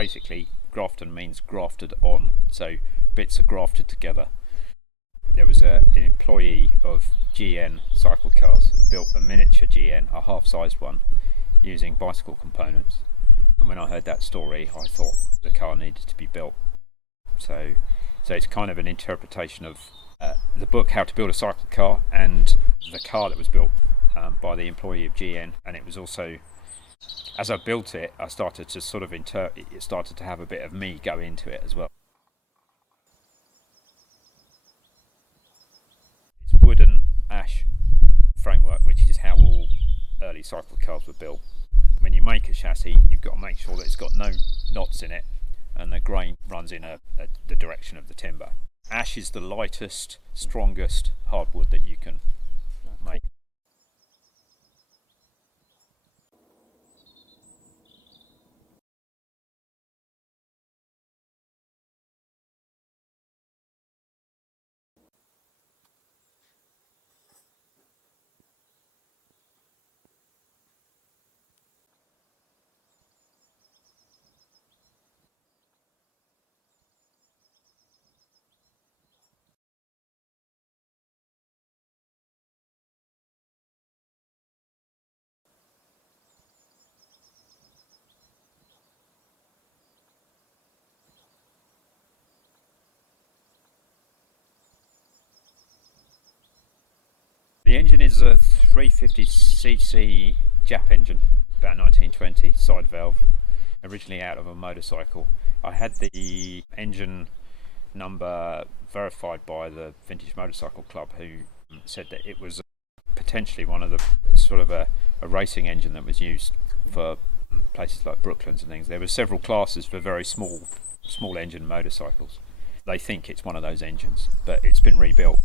basically Grafton means grafted on, so bits are grafted together. There was an employee of GN Cyclecars built a miniature GN, a half-sized one, using bicycle components. And when I heard that story, I thought the car needed to be built. So it's kind of an interpretation of the book How to Build a Cycle Car and the car that was built by the employee of GN. And it was also, as I built it, I started to sort of it started to have a bit of me go into it as well. It's wooden ash framework, which is how all early cycle cars were built. When you make a chassis, you've got to make sure that it's got no knots in it and the grain runs in the direction of the timber. Ash is the lightest, strongest hardwood that you can make. The engine is a 350cc Jap engine, about 1920, side valve, originally out of a motorcycle. I had the engine number verified by the Vintage Motorcycle Club, who said that it was potentially one of the sort of a racing engine that was used for places like Brooklands and things. There were several classes for very small engine motorcycles. They think it's one of those engines, but it's been rebuilt